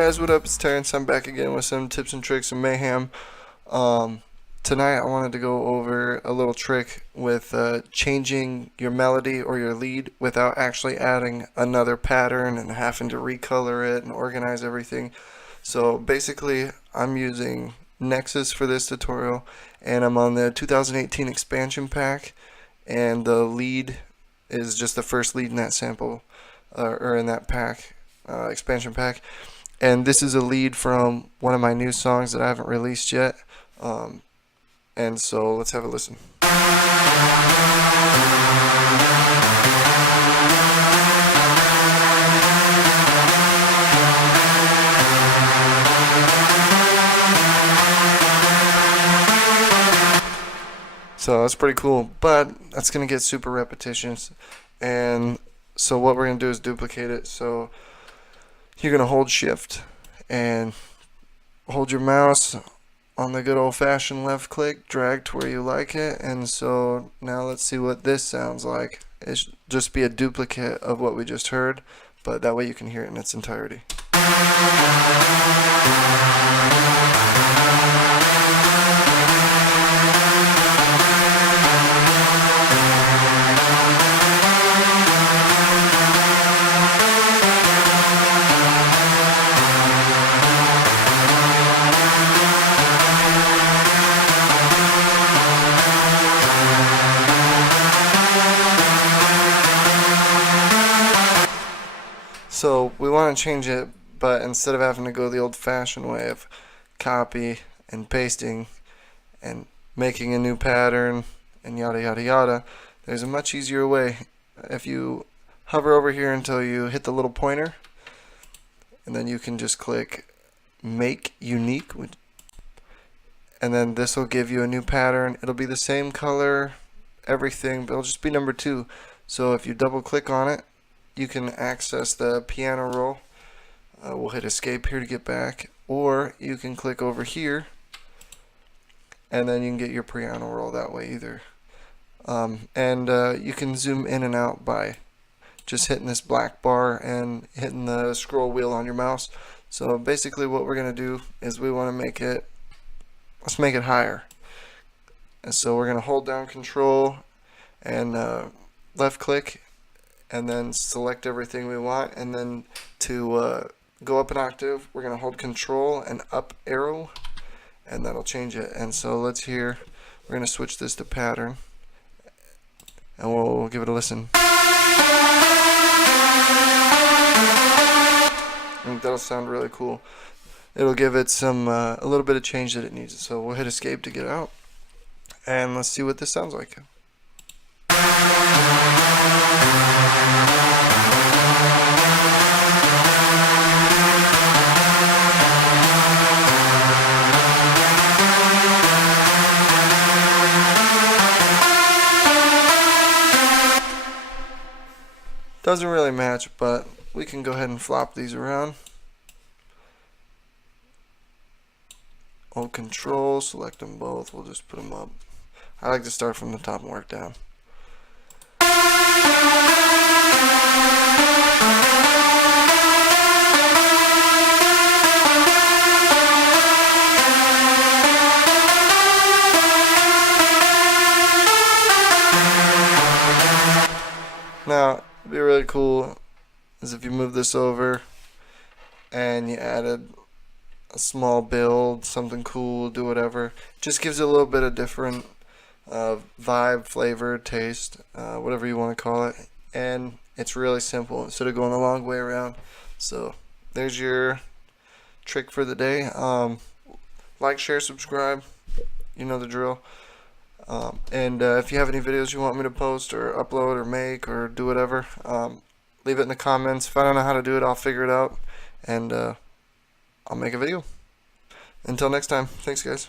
guys, what up? It's Terence. I'm back again with some tips and tricks and mayhem. Tonight I wanted to go over a little trick with changing your melody or your lead without actually adding another pattern and having to recolor it and organize everything. So basically I'm using Nexus for this tutorial, and I'm on the 2018 expansion pack, and the lead is just the first lead in that sample or in that pack, expansion pack. And this is a lead from one of my new songs that I haven't released yet. And so let's have a listen. So that's pretty cool, but that's going to get super repetitious. And so what we're going to do is duplicate it. So you're going to hold shift and hold your mouse on the good old-fashioned left click, drag to where you like it. And so now let's see what this sounds like. It's just be a duplicate of what we just heard, but that way you can hear it in its entirety. So we want to change it, but instead of having to go the old-fashioned way of copy and pasting and making a new pattern and yada yada yada, there's a much easier way. If you hover over here until you hit the little pointer, and then you can just click Make Unique, and then this will give you a new pattern. It'll be the same color, everything, but it'll just be number 2. So if you double click on it, you can access the piano roll. We'll hit escape here to get back, or you can click over here and then you can get your piano roll that way either. You can zoom in and out by just hitting this black bar and hitting the scroll wheel on your mouse. So basically what we're going to do is we want to make it, let's make it higher. And so we're going to hold down control and left click and then select everything we want, and then to go up an octave we're going to hold control and up arrow, and that'll change it. And so let's hear, we're going to switch this to pattern and we'll give it a listen. I think that'll sound really cool. It'll give it some a little bit of change that it needs. So we'll hit escape to get out, and let's see what this sounds like. Doesn't really match, but we can go ahead and flop these around. Hold control, select them both, we'll just put them up. I like to start from the top and work down. Now, it'd be really cool is if you move this over and you added a small build, something cool, do whatever. Just gives it a little bit of different vibe, flavor, taste, whatever you want to call it. And it's really simple instead of going a long way around. So there's your trick for the day. Like, share, subscribe. You know the drill. If you have any videos you want me to post or upload or make or do whatever, leave it in the comments. If I don't know how to do it, I'll figure it out, and I'll make a video. Until next time, thanks guys.